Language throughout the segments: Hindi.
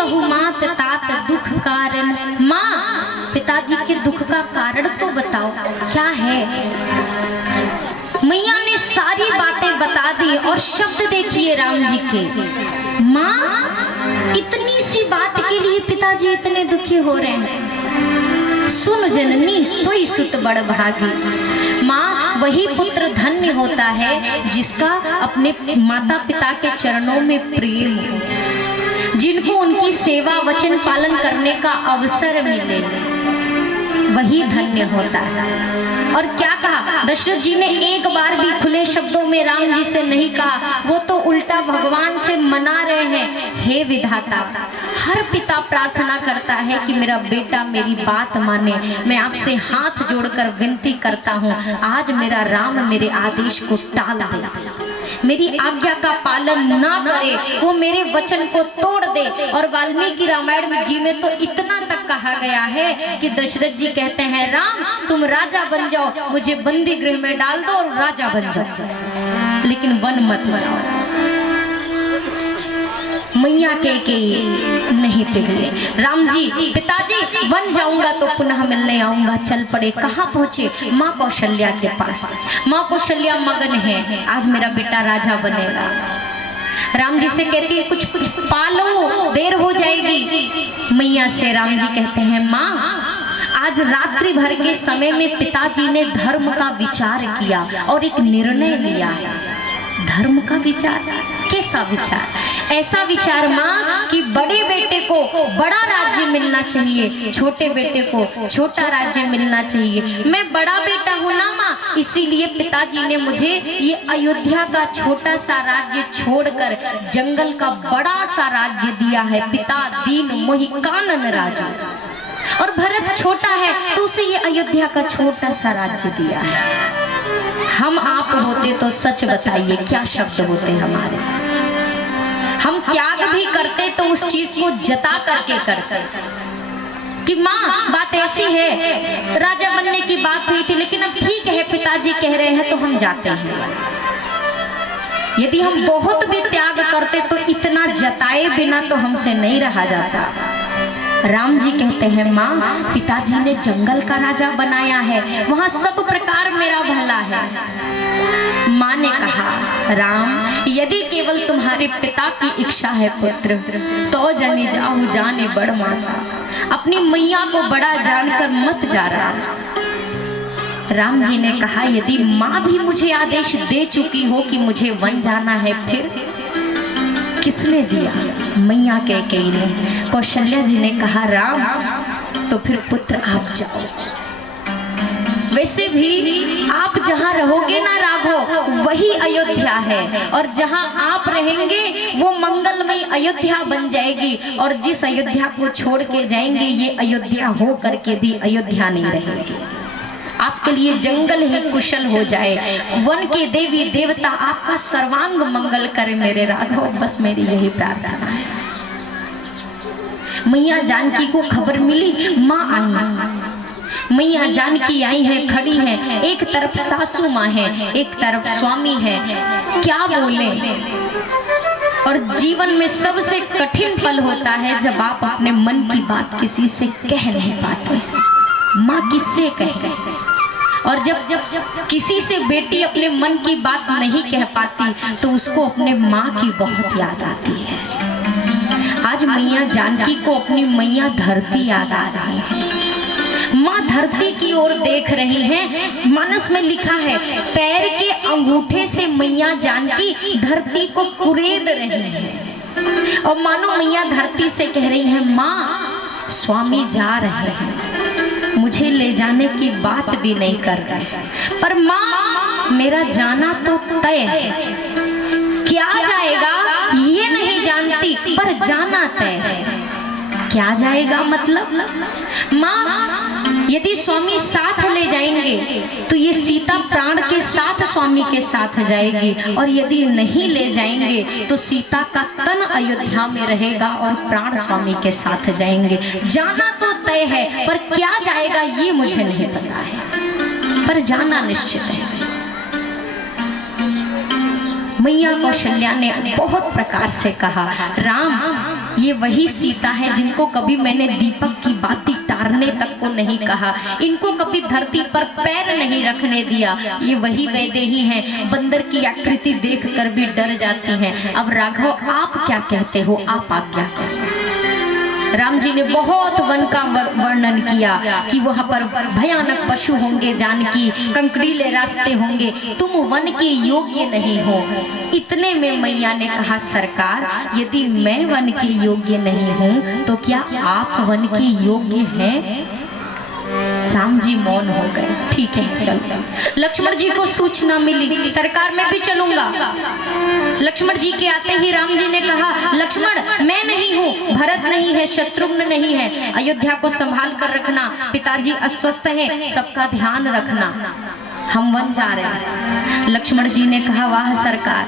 कहूँ मात तात दुख कारण। माँ, पिताजी के दुख का कारण तो बताओ क्या है। मैया ने सारी बातें बता दी और शब्द देखिए राम जी के। माँ, इतनी सी बात के लिए पिताजी इतने दुखी हो रहे हैं। सुन जननी सोई सुत बड़ भागी। माँ, वही पुत्र धन्य होता है जिसका अपने माता पिता के चरणों में प्रेम हो, जिनको उनकी सेवा वचन पालन करने का अवसर मिले, वही धन्य होता है। और क्या कहा दशरथ जी ने, एक बार भी खुले शब्दों में राम जी से नहीं कहा, वो तो उल्टा भगवान से मना रहे हैं। हे विधाता, हर पिता प्रार्थना करता है कि मेरा बेटा मेरी बात माने। मैं आपसे हाथ जोड़कर विनती करता हूँ, आज मेरा राम मेरे आदेश को टाल दे, मेरी आज्ञा का पालन ना करे, वो मेरे वचन को तोड़ दे। और वाल्मीकि रामायण में जी में तो इतना तक कहा गया है कि दशरथ जी कहते हैं, राम तुम राजा बन जाओ, मुझे बंदी गृह में डाल दो और राजा बन जाओ, लेकिन वन मत जाओ। मैया के नहीं पिघले। राम जी, पिताजी वन जाऊंगा तो पुनः मिलने आऊंगा। चल पड़े। कहाँ पहुंचे? माँ कौशल्या के पास। माँ कौशल्या मगन है, आज मेरा बेटा राजा बनेगा। राम जी से कहती है, कुछ पालो, देर हो जाएगी। मैया से राम जी कहते हैं, माँ आज रात्रि भर के समय में पिताजी ने धर्म का विचार किया और एक निर्णय लिया है। धर्म का विचार? कैसा विचार? ऐसा विचार माँ कि बड़े बेटे को बड़ा राज्य मिलना चाहिए, छोटे बेटे को छोटा राज्य मिलना चाहिए। मैं बड़ा बेटा हूँ ना माँ, इसीलिए पिताजी ने मुझे ये अयोध्या का छोटा सा राज्य छोड़कर जंगल का बड़ा सा राज्य दिया है। पिता दीन मोहि कानन राजू। और भरत छोटा है तो उसे ये अयोध्या का छोटा सा राज्य दिया है। हम आप होते तो सच बताइए क्या शब्द होते हमारे। हम त्याग भी करते तो उस चीज को जता करके करते कि माँ बात ऐसी है, राजा बनने की बात हुई थी, लेकिन अब ठीक है पिताजी कह रहे हैं तो हम जाते हैं। यदि हम बहुत भी त्याग करते तो इतना जताए बिना तो हमसे नहीं रहा जाता। राम जी कहते हैं, माँ पिताजी ने जंगल का राजा बनाया है, वहां सब प्रकार मेरा भला है। माँ ने कहा, राम यदि केवल तुम्हारे पिता की इच्छा है पुत्र, तो जनी जाहु जाने बड़ माता। अपनी मैया को बड़ा जानकर मत जा रहा। राम जी ने कहा, यदि माँ भी मुझे आदेश दे चुकी हो कि मुझे वन जाना है, फिर किसने दिया? मैया कैकेयी ने। कौशल्या जी ने कहा, राम तो फिर पुत्र आप जाओ। वैसे भी आप जहाँ रहोगे ना राघव, वही अयोध्या है, और जहाँ आप रहेंगे वो मंगलमयी अयोध्या बन जाएगी। और जिस अयोध्या को छोड़ के जाएंगे, ये अयोध्या हो करके भी अयोध्या नहीं रहेगी। आपके लिए जंगल ही कुशल हो जाए, वन के देवी देवता आपका सर्वांग मंगल करे मेरे राघव, बस मेरी यही प्रार्थना है। मैया जानकी को खबर मिली, माँ आई। मैया जानकी आई है, खड़ी है, एक तरफ सासू माँ है, एक तरफ स्वामी है। क्या बोले? और जीवन में सबसे कठिन पल होता है जब आप अपने मन की बात किसी से कह नहीं पाते। माँ किससे कहे? और जब किसी से बेटी अपने मन की बात नहीं कह पाती तो उसको अपने माँ की बहुत याद आती है। आज मैया जानकी को अपनी मैया धरती याद आ रही है। माँ धरती की ओर देख रही हैं। मानस में लिखा है, पैर के अंगूठे से मैया जानकी धरती को कुरेद रही है। और मानो मैया धरती से कह रही है, माँ स्वामी जा रहे हैं, मुझे ले जाने की बात भी नहीं कर रहे, पर माँ मेरा जाना तो तय है। क्या जाएगा ये नहीं जानती, पर जाना तय है। क्या जाएगा मतलब? माँ यदि स्वामी साथ ले जाएंगे तो ये सीता प्राण के साथ स्वामी के साथ जाएगी, और यदि नहीं ले जाएंगे तो सीता का तन अयोध्या में रहेगा और प्राण स्वामी के साथ जाएंगे। जाना तो तय है, पर क्या जाएगा ये मुझे नहीं पता है, पर जाना निश्चित है। मैया कौशल्या ने बहुत प्रकार से कहा, राम ये वही सीता है जिनको कभी मैंने दीपक की बाती टारने तक को नहीं कहा, इनको कभी धरती पर पैर नहीं रखने दिया। ये वही वैदेही हैं, बंदर की आकृति देखकर भी डर जाती हैं। अब राघव आप क्या कहते हो, आप आज्ञा करें। राम जी ने बहुत वन का वर्णन किया कि वहां पर भयानक पशु होंगे, जानकी कंकड़ीले रास्ते होंगे, तुम वन के योग्य नहीं हो। इतने में मैया ने कहा, सरकार यदि मैं वन के योग्य नहीं हूं तो क्या आप वन के योग्य हैं? राम जी मौन हो गए। ठीक है चल चल। लक्ष्मण जी को सूचना मिली, सरकार मैं भी चलूंगा। लक्ष्मण जी के आते ही राम जी ने कहा, लक्ष्मण मैं नहीं हूँ, भरत नहीं है, शत्रुघ्न नहीं है, अयोध्या को संभाल कर रखना, पिताजी अस्वस्थ हैं, सबका ध्यान रखना, हम वन जा रहे हैं। लक्ष्मण जी ने कहा, वाह सरकार,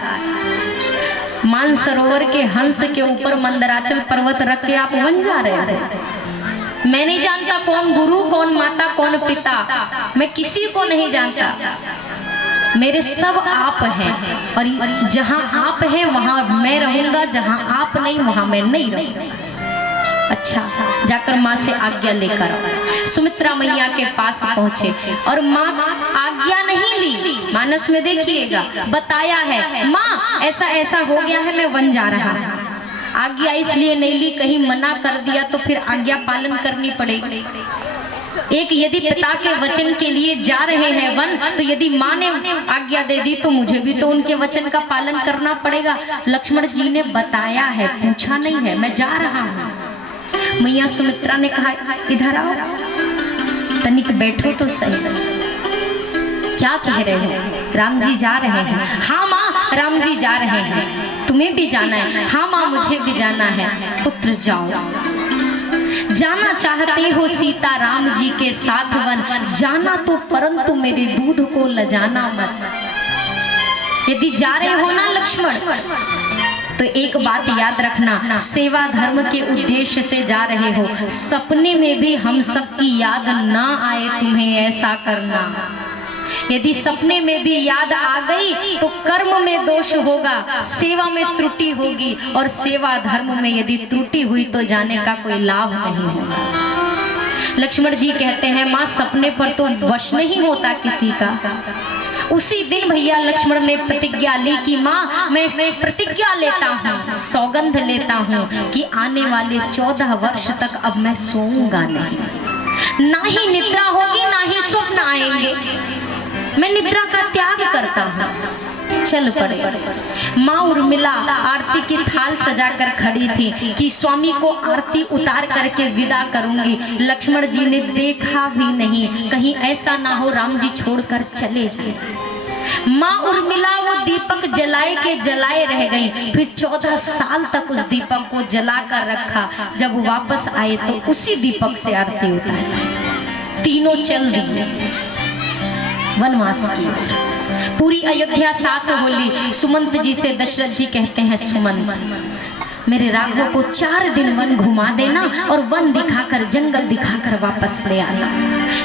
मानसरोवर के हंस के ऊपर मंदराचल पर्वत रख के आप वन जा रहे हैं। मैं नहीं जानता कौन गुरु, कौन माता, कौन पिता, मैं किसी को नहीं जानता, मेरे सब आप हैं और जहां आप हैं वहां मैं रहूंगा, जहां आप नहीं वहां मैं नहीं रहूंगा। अच्छा, जाकर माँ से आज्ञा लेकर सुमित्रा मैया के पास पहुंचे और माँ आज्ञा नहीं ली। मानस में देखिएगा बताया है, माँ ऐसा ऐसा हो गया है, मैं वन जा रहा हूँ। आज्ञा इसलिए नहीं ली, कहीं मना कर दिया तो फिर आज्ञा पालन करनी पड़ेगी। एक यदि पिता के वचन के लिए जा रहे हैं वन, तो यदि माँ ने आज्ञा दे दी तो मुझे भी तो उनके वचन का पालन करना पड़ेगा। लक्ष्मण जी ने बताया है, पूछा नहीं है, मैं जा रहा हूँ। मैया सुमित्रा ने कहा, इधर आओ, तनिक बैठो तो सही, क्या कह रहे हो? राम जी जा रहे हैं। हाँ माँ, राम जी जा रहे हैं, तुम्हें भी जाना है? हाँ माँ, मुझे भी जाना है। पुत्र जाओ, जाना चाहते हो सीता राम जी के साथ वन, जाना तो परंतु मेरे दूध को लजाना मत। यदि जा रहे हो ना लक्ष्मण, तो एक बात याद रखना, सेवा धर्म के उद्देश्य से जा रहे हो, सपने में भी हम सबकी याद ना आए तुम्हें ऐसा करना। यदि सपने में भी याद आ गई तो कर्म में दोष होगा, सेवा में त्रुटि होगी, और सेवा धर्म में यदि त्रुटि हुई तो जाने का कोई लाभ नहीं होगा। लक्ष्मण जी कहते हैं, माँ सपने पर तो वश नहीं होता किसी का। उसी दिन भैया लक्ष्मण ने प्रतिज्ञा ली कि माँ मैं प्रतिज्ञा लेता हूँ, सौगंध लेता हूँ कि आने वाले 14 वर्ष तक अब मैं सोऊंगा नहीं, ना ही निद्रा होगी ना ही स्वप्न आएंगे, मैं निद्रा का त्याग करता हूँ। चल पड़े। माँ उर्मिला आरती की थाल सजाकर खड़ी थी कि स्वामी को आरती उतार करके विदा करूंगी। लक्ष्मण जी ने देखा भी नहीं, कहीं ऐसा ना हो राम जी छोड़कर चले जाए। माँ उर्मिला वो दीपक जलाए के जलाए रह गई, फिर 14 साल तक उस दीपक को जला कर रखा। जब वापस आए तो उसी दीपक से आरती उतारी। तीनों चल दिए वनवास की। पूरी अयोध्या साथ होली। सुमंत जी से दशरथ जी कहते हैं, सुमंत मेरे राघव को 4 दिन वन घुमा देना और वन दिखाकर, जंगल दिखाकर वापस ले आना।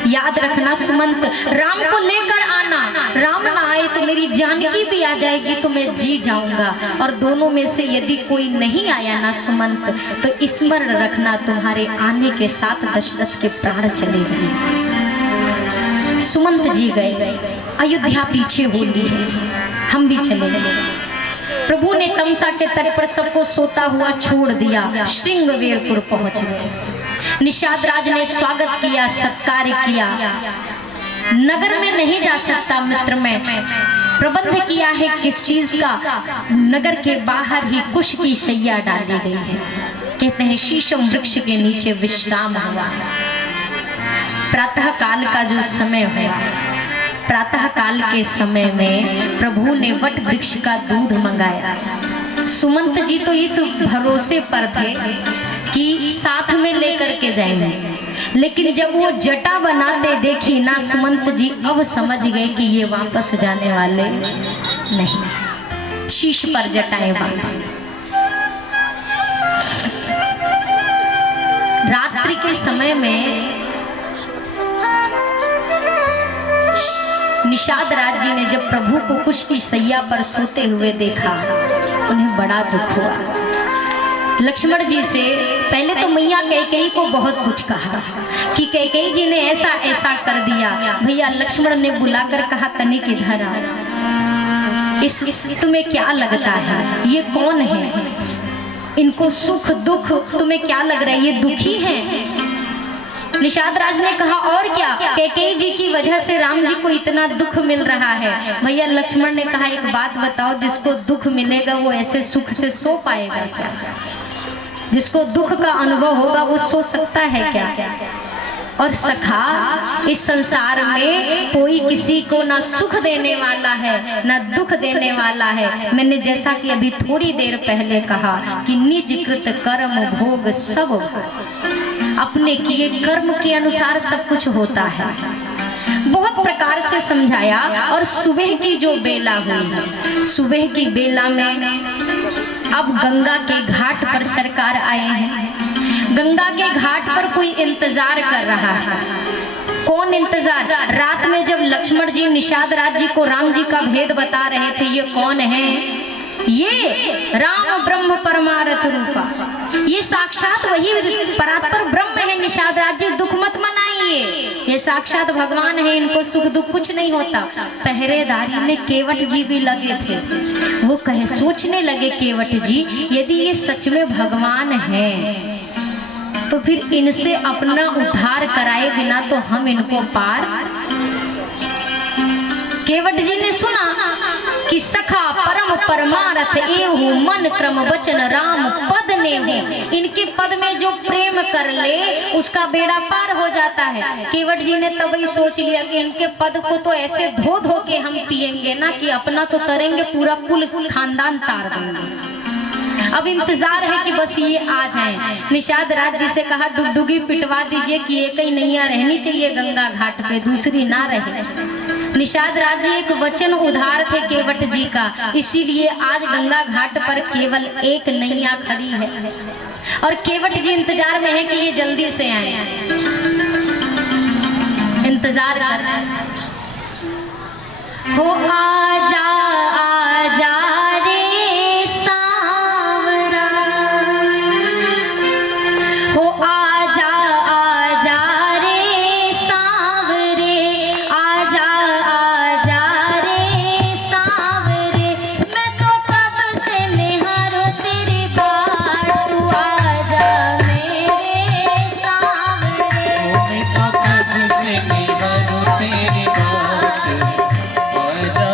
याद रखना सुमंत, राम को लेकर आना, राम ना आए तो मेरी जानकी भी आ जाएगी तो मैं जी जाऊंगा, और दोनों में से यदि कोई नहीं आया ना सुमंत, तो स्मरण रखना तुम्हारे आने के साथ दशरथ के प्राण चले गए। सुमंत जी गए, अयोध्या पीछे होली है, हम भी चले गए। प्रभु ने तमसा के तट पर सबको सोता हुआ छोड़ दिया, श्रृंगवेरपुर पहुंच गए। निषाद राज ने स्वागत किया, सत्कार किया। नगर में नहीं जा सकता मित्र, में प्रबंध किया है किस चीज का, नगर के बाहर ही कुश की शैया डाली गई है। कहते हैं शीशम वृक्ष के नीचे विश्राम हुआ। प्रातः काल का जो समय हुआ, प्रातः काल के समय में प्रभु ने वट वृक्ष का दूध मंगाया। सुमंत जी तो इस भरोसे पर थे कि साथ में लेकर के जाएंगे, लेकिन जब वो जटा बनाते देखी ना सुमंत जी, अब समझ गए कि ये वापस जाने वाले नहीं। शीश पर जटाएं बांधी। रात्रि के समय में निषाद राज जी ने जब प्रभु को कुश की सैया पर सोते हुए देखा, उन्हें बड़ा दुख हुआ। लक्ष्मण जी से पहले तो मैया कैकेयी को बहुत कुछ कहा कि कैकेयी जी ने ऐसा ऐसा कर दिया। भैया लक्ष्मण ने बुलाकर कहा तनिक इधर आ, इस तुम्हें क्या लगता है ये कौन है, इनको सुख दुख तुम्हें क्या लग रहा है, ये दुखी है। निषाद राज ने कहा और क्या, कैकेयी जी की वजह से राम जी को इतना दुख मिल रहा है। भैया लक्ष्मण ने कहा एक बात बताओ, जिसको दुख मिलेगा वो ऐसे सुख से सो पाएगा क्या? जिसको दुख का अनुभव होगा वो सो सकता है क्या? और सखा इस संसार में कोई किसी को ना सुख देने वाला है ना दुख देने वाला है। मैंने जैसा कि अभी थोड़ी देर पहले कहा कि निज कृत कर्म भोग सब, अपने किए कर्म के अनुसार सब कुछ होता है। बहुत प्रकार से समझाया। और सुबह की जो बेला हुई, सुबह की बेला में अब गंगा के घाट पर सरकार आए हैं। गंगा के घाट पर कोई इंतजार कर रहा है। कौन इंतजार? रात में जब लक्ष्मण जी निषाद राज जी को राम जी का भेद बता रहे थे, ये कौन है? ये राम ब्रह्म परमार्थ रूपा, ये साक्षात वही परात्पर ब्रह्म है। निषाद राज जी दुख मत मनाइए, ये साक्षात भगवान है, इनको सुख दुख कुछ नहीं होता। पहरेदारी में केवट जी भी लगे थे। वो कहे सोचने लगे केवट जी, यदि ये सच में भगवान है तो फिर इनसे अपना उद्धार कराए बिना तो हम इनको पार। केवट जी ने सुना कि सखा परम परमारथ एहु मन क्रम वचन राम पद ने हो, इनके पद में जो प्रेम कर ले उसका बेड़ा पार हो जाता है। केवट जी ने तब ही सोच लिया कि इनके पद को तो ऐसे धो धो के हम पिएंगे ना कि अपना तो तरेंगे, पूरा कुल खानदान तार देंगे। अब इंतजार है कि बस ये आ जाएं। निषाद राज जी से कहा डुगडुगी पिटवा दीजिए कि एक ही नैया रहनी चाहिए गंगा घाट पे, दूसरी ना रहे। निषाद राज जी एक वचन उधार थे केवट जी का, इसीलिए आज गंगा घाट पर केवल एक नैया खड़ी है और केवट जी इंतजार में है कि ये जल्दी से आए। इंतजार कर रहे हो, आजा आजा रे सांवरा, हो आजा आजा रे सांवरे, आजा आजा रे सांवरे, मैं तो कब से निहारूं तेरी बाट, आजा मेरे सांवरे, मैं तो कब से निहारूं तेरी बाट, आजा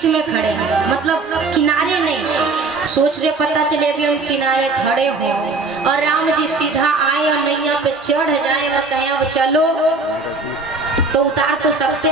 बीच में खड़े हैं, मतलब किनारे नहीं। सोच रहे पता चले अभी हम किनारे खड़े हों और राम जी सीधा आए और नैया पे चढ़ जाए और कहें अब चलो, तो उतार तो सकते